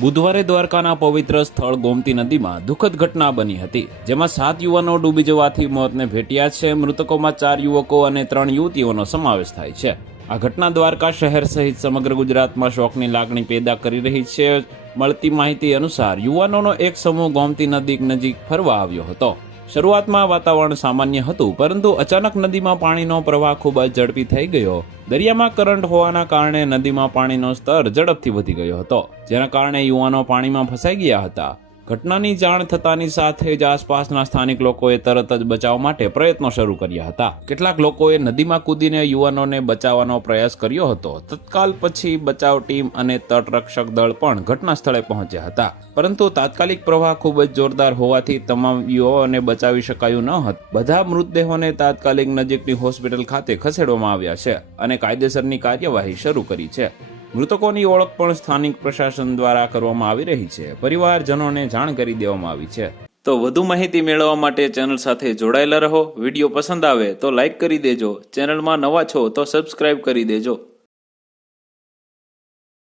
બુધવારે દ્વારકાના પવિત્ર સ્થળ ગોમતી નદીમાં દુઃખદ ઘટના બની હતી, જેમાં સાત યુવાનો ડૂબી જવાથી મોતને ભેટ્યા છે. મૃતકોમાં ચાર યુવકો અને ત્રણ યુવતીઓનો સમાવેશ થાય છે. આ ઘટના દ્વારકા શહેર સહિત સમગ્ર ગુજરાતમાં શોકની લાગણી પેદા કરી રહી છે. મળતી માહિતી અનુસાર યુવાનોનો એક સમૂહ ગોમતી નદી નજીક ફરવા આવ્યો હતો. શરૂઆતમાં વાતાવરણ સામાન્ય હતું, પરંતુ અચાનક નદીમાં પાણીનો પ્રવાહ ખૂબ જ ઝડપી થઈ ગયો. દરિયામાં કરંટ હોવાના કારણે નદીમાં પાણીનો સ્તર ઝડપથી વધી ગયો હતો, જેના કારણે યુવાનો પાણીમાં ફસાઈ ગયા હતા. ઘટનાની જાણ થતાની સાથે જ આસપાસના સ્થાનિક લોકોએ તરત જ બચાવ માટે પ્રયત્નો શરૂ કર્યા હતા. કેટલાક લોકોએ નદીમાં કૂદીને યુવાનોને બચાવવાનો પ્રયાસ કર્યો હતો. તત્કાલ પછી બચાવ ટીમ અને તટરક્ષક દળ પણ ઘટના સ્થળે પહોંચ્યા હતા. પરંતુ તાત્કાલિક પ્રવાહ ખૂબ જ જોરદાર હોવાથી તમામ યુવાઓને બચાવી શકાયું ન હતું. બધા મૃતદેહોને તાત્કાલિક નજીકની હોસ્પિટલ ખાતે ખસેડવામાં આવ્યા છે અને કાયદેસરની કાર્યવાહી શરૂ કરી છે. મૃતકોની ઓળખ પણ સ્થાનિક પ્રશાસન દ્વારા કરવામાં આવી રહી છે. પરિવારજનોને જાણ કરી દેવામાં આવી છે. તો વધુ માહિતી મેળવવા માટે ચેનલ સાથે જોડાયેલા રહો. વીડિયો પસંદ આવે તો લાઇક કરી દેજો. ચેનલમાં નવા છો તો સબસ્ક્રાઇબ કરી દેજો.